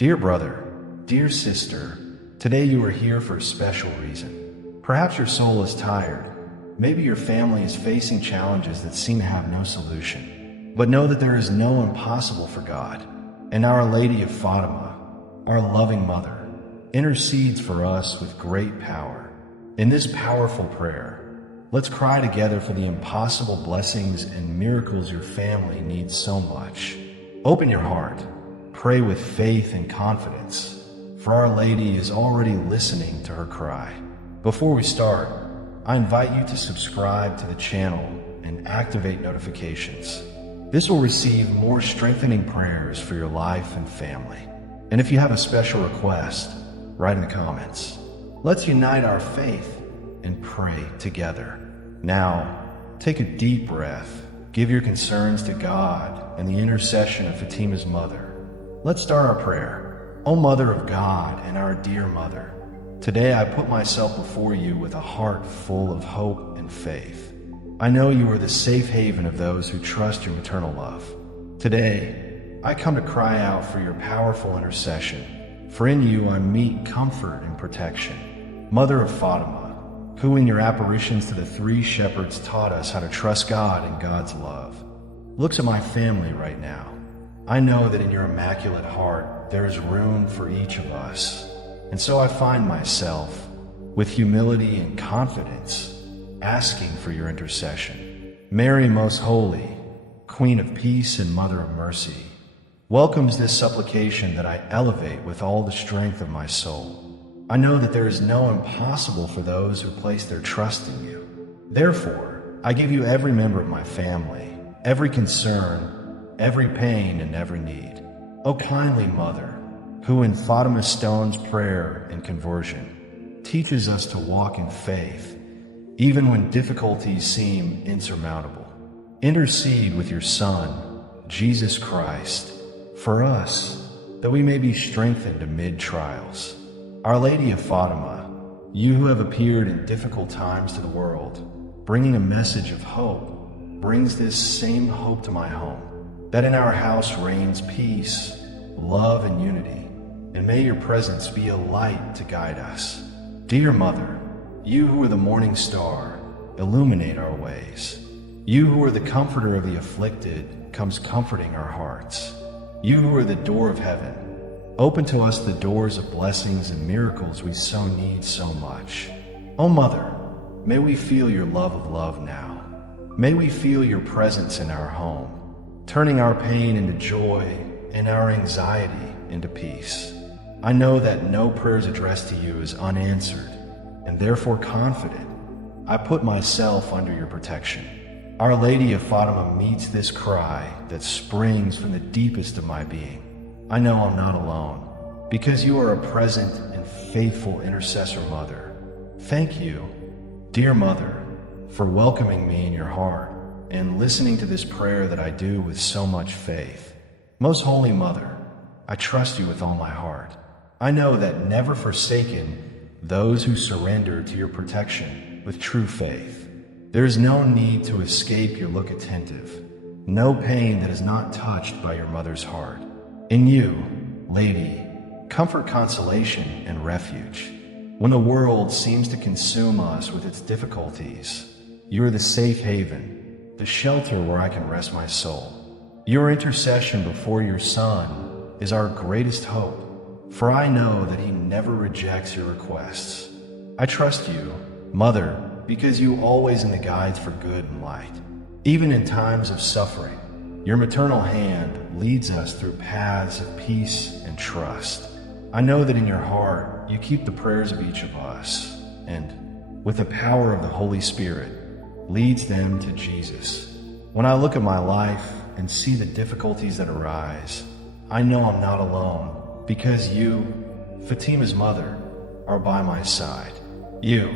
Dear brother, dear sister, today you are here for a special reason. Perhaps your soul is tired. Maybe your family is facing challenges that seem to have no solution. But know that there is no impossible for God. And Our Lady of Fatima, our loving mother, intercedes for us with great power. In this powerful prayer, let's cry together for the impossible blessings and miracles your family needs so much. Open your heart. Pray with faith and confidence, for Our Lady is already listening to her cry. Before we start, I invite you to subscribe to the channel and activate notifications. This will receive more strengthening prayers for your life and family. And if you have a special request, write in the comments. Let's unite our faith and pray together. Now, take a deep breath. Give your concerns to God and the intercession of Fatima's mother. Let's start our prayer. O Mother of God and our dear Mother, today I put myself before you with a heart full of hope and faith. I know you are the safe haven of those who trust your maternal love. Today, I come to cry out for your powerful intercession, for in you I meet comfort and protection. Mother of Fatima, who in your apparitions to the three shepherds taught us how to trust God and God's love, look to my family right now. I know that in your immaculate heart there is room for each of us, and so I find myself, with humility and confidence, asking for your intercession. Mary most holy, Queen of peace and Mother of mercy, welcomes this supplication that I elevate with all the strength of my soul. I know that there is no impossible for those who place their trust in you. Therefore, I give you every member of my family, every concern, every pain and every need. O kindly Mother, who in Fatima Stone's prayer and conversion teaches us to walk in faith, even when difficulties seem insurmountable. Intercede with your Son, Jesus Christ, for us, that we may be strengthened amid trials. Our Lady of Fatima, you who have appeared in difficult times to the world, bringing a message of hope, brings this same hope to my home, that in our house reigns peace, love, and unity, and may your presence be a light to guide us. Dear Mother, you who are the morning star, illuminate our ways. You who are the comforter of the afflicted, comes comforting our hearts. You who are the door of heaven, open to us the doors of blessings and miracles we so need so much. O Mother, may we feel your love of love now. May we feel your presence in our home, turning our pain into joy and our anxiety into peace. I know that no prayers addressed to you is unanswered, and therefore confident, I put myself under your protection. Our Lady of Fatima meets this cry that springs from the deepest of my being. I know I'm not alone, because you are a present and faithful intercessor mother. Thank you, dear Mother, for welcoming me in your heart and listening to this prayer that I do with so much faith. Most Holy Mother, I trust you with all my heart. I know that never forsaken those who surrender to your protection with true faith. There is no need to escape your look attentive, no pain that is not touched by your mother's heart. In you, Lady, comfort, consolation, and refuge. When the world seems to consume us with its difficulties, you are the safe haven, the shelter where I can rest my soul. Your intercession before your Son is our greatest hope, for I know that he never rejects your requests. I trust you, Mother, because you always in the guides for good and light. Even in times of suffering, your maternal hand leads us through paths of peace and trust. I know that in your heart you keep the prayers of each of us, and with the power of the Holy Spirit, leads them to Jesus. When I look at my life and see the difficulties that arise, I know I'm not alone, because you, Fatima's mother, are by my side. You,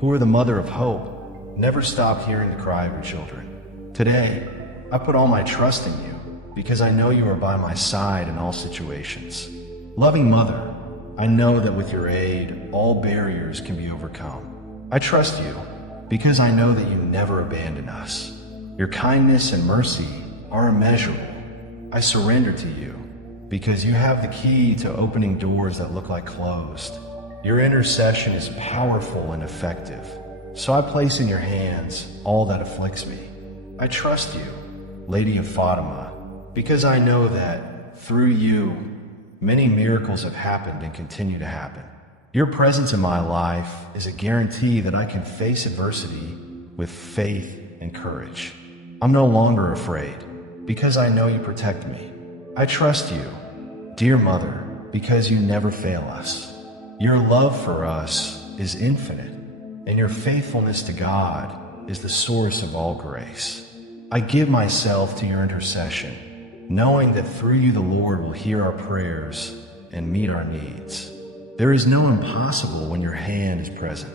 who are the mother of hope, never stop hearing the cry of your children. Today, I put all my trust in you, because I know you are by my side in all situations. Loving Mother, I know that with your aid, all barriers can be overcome. I trust you, because I know that you never abandon us. Your kindness and mercy are immeasurable. I surrender to you, because you have the key to opening doors that look like closed. Your intercession is powerful and effective, so I place in your hands all that afflicts me. I trust you, Lady of Fatima, because I know that through you, many miracles have happened and continue to happen. Your presence in my life is a guarantee that I can face adversity with faith and courage. I'm no longer afraid, because I know you protect me. I trust you, dear Mother, because you never fail us. Your love for us is infinite, and your faithfulness to God is the source of all grace. I give myself to your intercession, knowing that through you the Lord will hear our prayers and meet our needs. There is no impossible when your hand is present.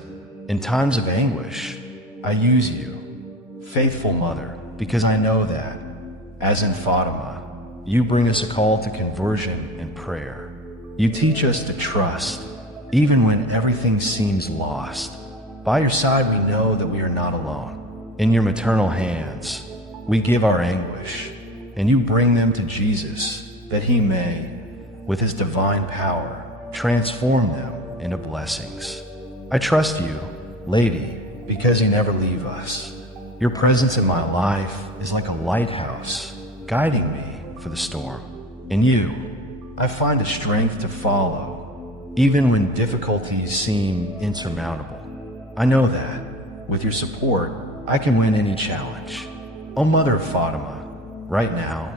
In times of anguish, I use you, faithful Mother, because I know that, as in Fatima, you bring us a call to conversion and prayer. You teach us to trust, even when everything seems lost. By your side, we know that we are not alone. In your maternal hands, we give our anguish, and you bring them to Jesus, that he may, with his divine power, transform them into blessings. I trust you, Lady, because you never leave us. Your presence in my life is like a lighthouse, guiding me for the storm. In you, I find the strength to follow, even when difficulties seem insurmountable. I know that, with your support, I can win any challenge. O Mother of Fatima, right now,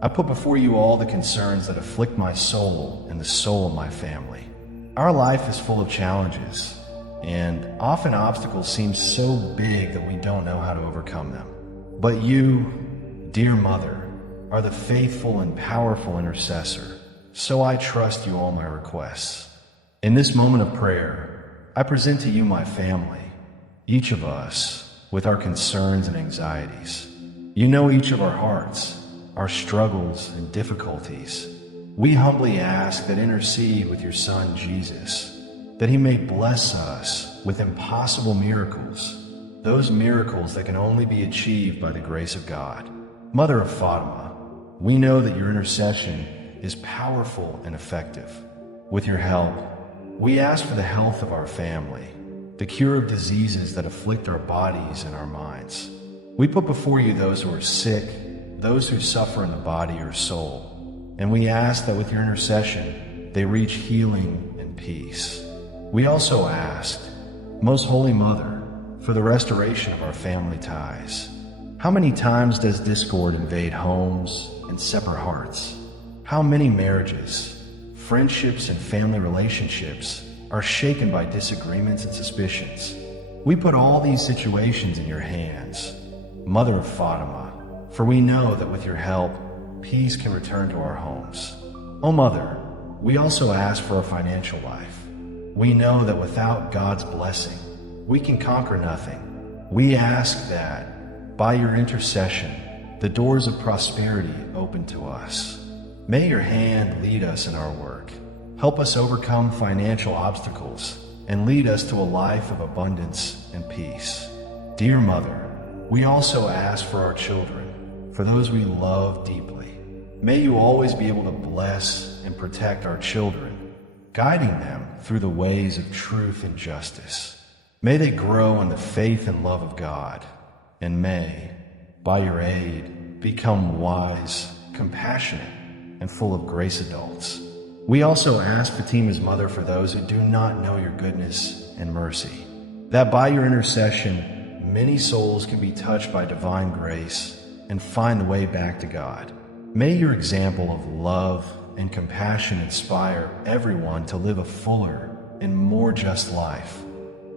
I put before you all the concerns that afflict my soul and the soul of my family. Our life is full of challenges, and often obstacles seem so big that we don't know how to overcome them. But you, dear Mother, are the faithful and powerful intercessor, so I trust you all my requests. In this moment of prayer, I present to you my family, each of us with our concerns and anxieties. You know each of our hearts, our struggles and difficulties. We humbly ask that intercede with your Son Jesus, that he may bless us with impossible miracles, those miracles that can only be achieved by the grace of God. Mother of Fatima, we know that your intercession is powerful and effective. With your help, we ask for the health of our family, the cure of diseases that afflict our bodies and our minds. We put before you those who are sick, those who suffer in the body or soul, and we ask that with your intercession, they reach healing and peace. We also asked, Most Holy Mother, for the restoration of our family ties. How many times does discord invade homes and separate hearts? How many marriages, friendships, and family relationships are shaken by disagreements and suspicions? We put all these situations in your hands, Mother of Fatima, for we know that with your help, peace can return to our homes. O Mother, we also ask for a financial life. We know that without God's blessing, we can conquer nothing. We ask that, by your intercession, the doors of prosperity open to us. May your hand lead us in our work. Help us overcome financial obstacles and lead us to a life of abundance and peace. Dear Mother, we also ask for our children, for those we love deeply. May you always be able to bless and protect our children, guiding them through the ways of truth and justice. May they grow in the faith and love of God, and may, by your aid, become wise, compassionate, and full of grace adults. We also ask Fatima's Mother for those who do not know your goodness and mercy, that by your intercession, many souls can be touched by divine grace and find the way back to God. May your example of love and compassion inspire everyone to live a fuller and more just life,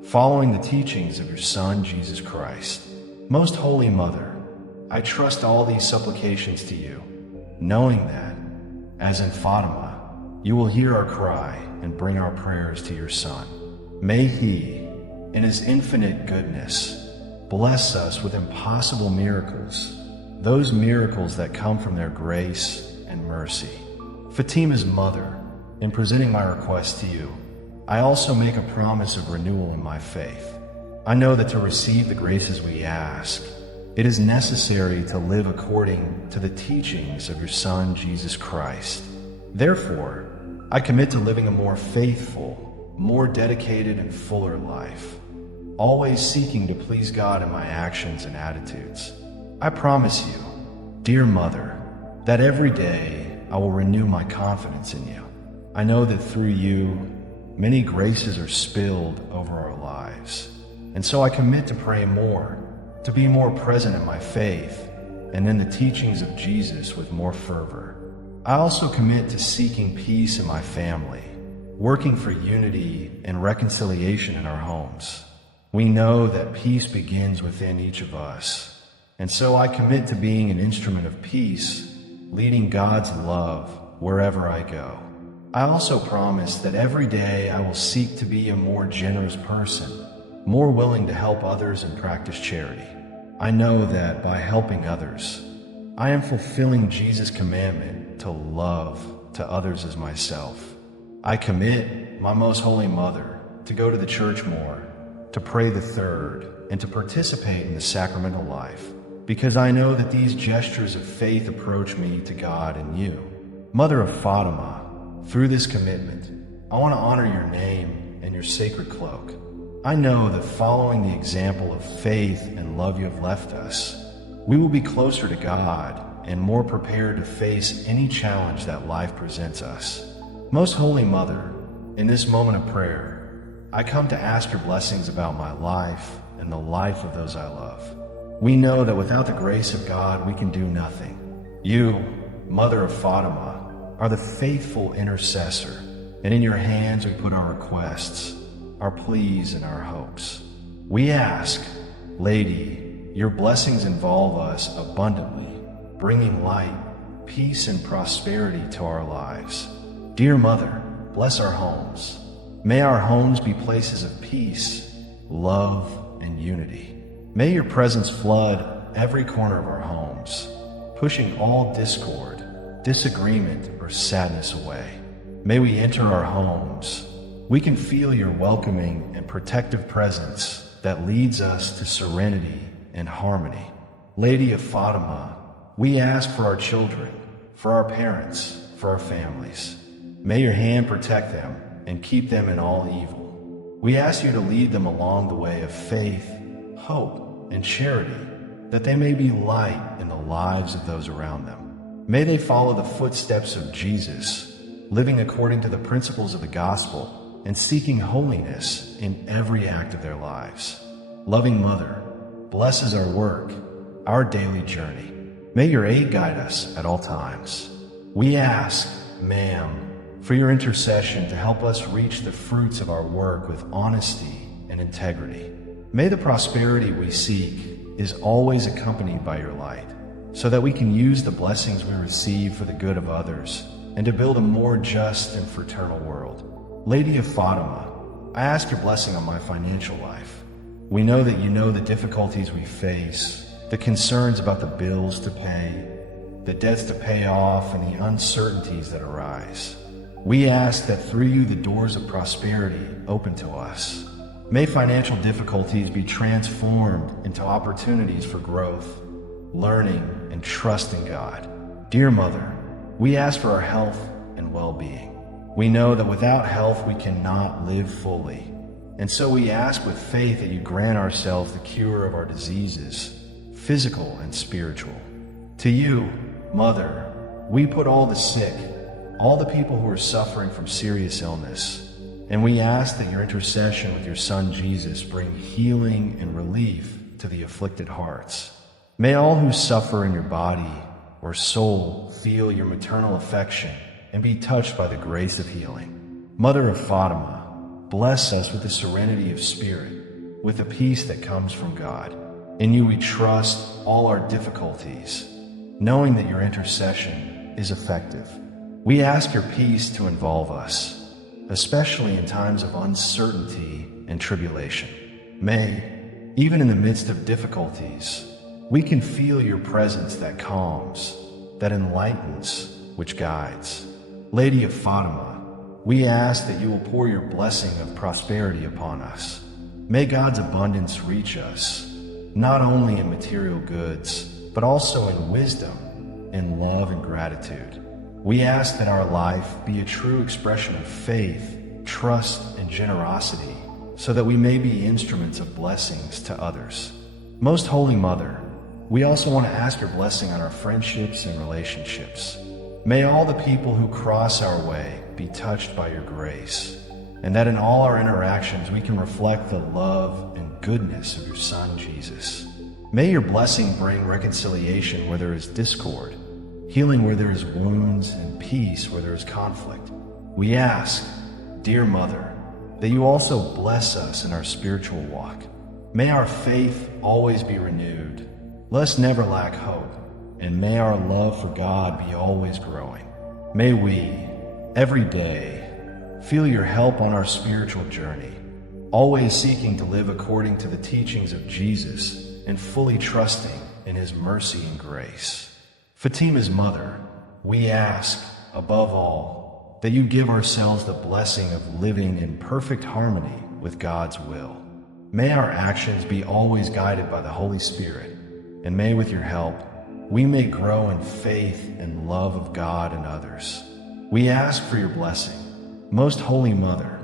following the teachings of your Son, Jesus Christ. Most Holy Mother, I trust all these supplications to you, knowing that, as in Fatima, you will hear our cry and bring our prayers to your Son. May he, in his infinite goodness, bless us with impossible miracles, those miracles that come from their grace and mercy. Fatima's Mother, in presenting my request to you, I also make a promise of renewal in my faith. I know that to receive the graces we ask, it is necessary to live according to the teachings of your Son, Jesus Christ. Therefore, I commit to living a more faithful, more dedicated and fuller life, always seeking to please God in my actions and attitudes. I promise you, dear Mother, that every day I will renew my confidence in you. I know that through you, many graces are spilled over our lives, and so I commit to pray more, to be more present in my faith and in the teachings of Jesus with more fervor. I also commit to seeking peace in my family, working for unity and reconciliation in our homes. We know that peace begins within each of us, and so I commit to being an instrument of peace, leading God's love wherever I go. I also promise that every day I will seek to be a more generous person, more willing to help others and practice charity. I know that by helping others, I am fulfilling Jesus' commandment to love to others as myself. I commit, my Most Holy Mother, to go to the church more, to pray the third, and to participate in the sacramental life, because I know that these gestures of faith approach me to God and you. Mother of Fatima, through this commitment, I want to honor your name and your sacred cloak. I know that following the example of faith and love you have left us, we will be closer to God and more prepared to face any challenge that life presents us. Most Holy Mother, in this moment of prayer, I come to ask your blessings about my life and the life of those I love. We know that without the grace of God, we can do nothing. You, Mother of Fatima, are the faithful intercessor, and in your hands we put our requests, our pleas, and our hopes. We ask, Lady, your blessings involve us abundantly, bringing light, peace, and prosperity to our lives. Dear Mother, bless our homes. May our homes be places of peace, love, and unity. May your presence flood every corner of our homes, pushing all discord, disagreement, or sadness away. May we enter our homes. We can feel your welcoming and protective presence that leads us to serenity and harmony. Lady of Fatima, we ask for our children, for our parents, for our families. May your hand protect them and keep them in all evil. We ask you to lead them along the way of faith, hope, and charity, that they may be light in the lives of those around them. May they follow the footsteps of Jesus, living according to the principles of the gospel and seeking holiness in every act of their lives. Loving Mother, blesses our work, our daily journey. May your aid guide us at all times. We ask, Ma'am, for your intercession to help us reach the fruits of our work with honesty and integrity. May the prosperity we seek is always accompanied by your light, so that we can use the blessings we receive for the good of others and to build a more just and fraternal world. Lady of Fatima, I ask your blessing on my financial life. We know that you know the difficulties we face, the concerns about the bills to pay, the debts to pay off, and the uncertainties that arise. We ask that through you the doors of prosperity open to us. May financial difficulties be transformed into opportunities for growth, learning, and trust in God. Dear Mother, we ask for our health and well-being. We know that without health we cannot live fully, and so we ask with faith that you grant ourselves the cure of our diseases, physical and spiritual. To you, Mother, we put all the sick, all the people who are suffering from serious illness, and we ask that your intercession with your Son Jesus bring healing and relief to the afflicted hearts. May all who suffer in your body or soul feel your maternal affection and be touched by the grace of healing. Mother of Fatima, bless us with the serenity of spirit, with the peace that comes from God. In you we trust all our difficulties, knowing that your intercession is effective. We ask your peace to involve us, especially in times of uncertainty and tribulation. May, even in the midst of difficulties, we can feel your presence that calms, that enlightens, which guides. Lady of Fatima, we ask that you will pour your blessing of prosperity upon us. May God's abundance reach us, not only in material goods, but also in wisdom, in love and gratitude. We ask that our life be a true expression of faith, trust, and generosity, so that we may be instruments of blessings to others. Most Holy Mother, we also want to ask your blessing on our friendships and relationships. May all the people who cross our way be touched by your grace, and that in all our interactions we can reflect the love and goodness of your Son, Jesus. May your blessing bring reconciliation where there is discord, healing where there is wounds, and peace where there is conflict. We ask, dear Mother, that you also bless us in our spiritual walk. May our faith always be renewed. Let us never lack hope, and may our love for God be always growing. May we, every day, feel your help on our spiritual journey, always seeking to live according to the teachings of Jesus and fully trusting in his mercy and grace. Fatima's Mother, we ask, above all, that you give ourselves the blessing of living in perfect harmony with God's will. May our actions be always guided by the Holy Spirit, and may, with your help, we may grow in faith and love of God and others. We ask for your blessing, Most Holy Mother,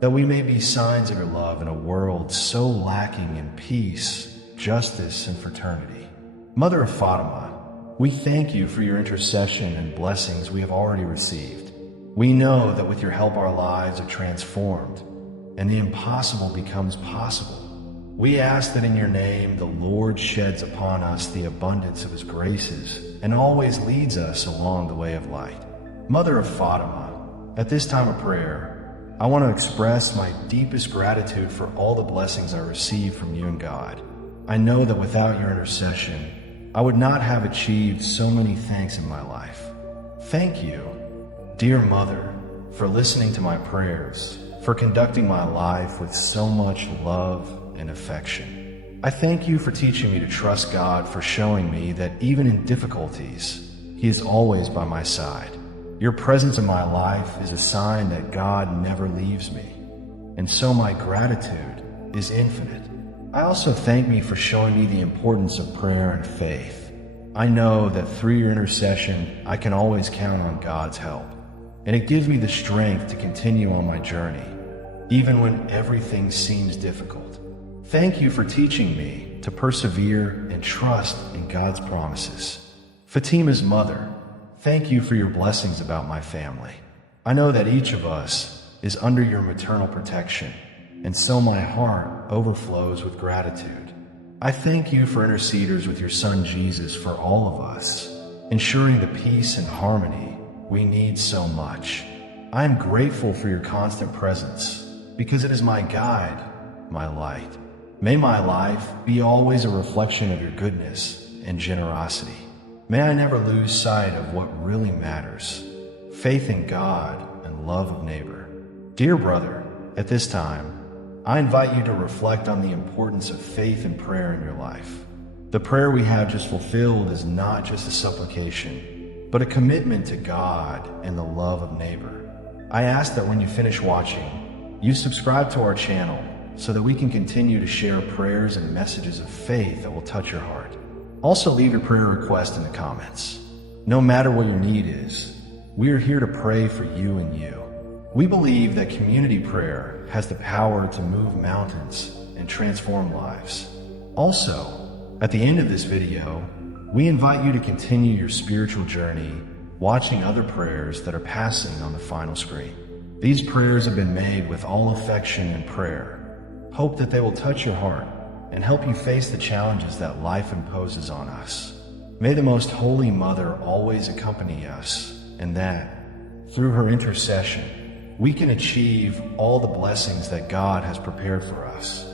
that we may be signs of your love in a world so lacking in peace, justice, and fraternity. Mother of Fatima, we thank you for your intercession and blessings we have already received. We know that with your help our lives are transformed, and the impossible becomes possible. We ask that in your name the Lord sheds upon us the abundance of his graces and always leads us along the way of light. Mother of Fatima, at this time of prayer, I want to express my deepest gratitude for all the blessings I receive from you and God. I know that without your intercession, I would not have achieved so many things in my life. Thank you, dear Mother, for listening to my prayers, for conducting my life with so much love and affection. I thank you for teaching me to trust God, for showing me that even in difficulties, he is always by my side. Your presence in my life is a sign that God never leaves me, and so my gratitude is infinite. I also thank me for showing me the importance of prayer and faith. I know that through your intercession, I can always count on God's help, and it gives me the strength to continue on my journey, even when everything seems difficult. Thank you for teaching me to persevere and trust in God's promises. Fatima's Mother, thank you for your blessings about my family. I know that each of us is under your maternal protection, and so my heart overflows with gratitude. I thank you for interceders with your Son Jesus for all of us, ensuring the peace and harmony we need so much. I am grateful for your constant presence, because it is my guide, my light. May my life be always a reflection of your goodness and generosity. May I never lose sight of what really matters: faith in God and love of neighbor. Dear brother, at this time, I invite you to reflect on the importance of faith and prayer in your life. The prayer we have just fulfilled is not just a supplication, but a commitment to God and the love of neighbor. I ask that when you finish watching, you subscribe to our channel so that we can continue to share prayers and messages of faith that will touch your heart. Also, leave your prayer request in the comments. No matter what your need is, we are here to pray for you and you. We believe that community prayer has the power to move mountains and transform lives. Also, at the end of this video, we invite you to continue your spiritual journey watching other prayers that are passing on the final screen. These prayers have been made with all affection and prayer. Hope that they will touch your heart and help you face the challenges that life imposes on us. May the Most Holy Mother always accompany us, and that, through her intercession, we can achieve all the blessings that God has prepared for us.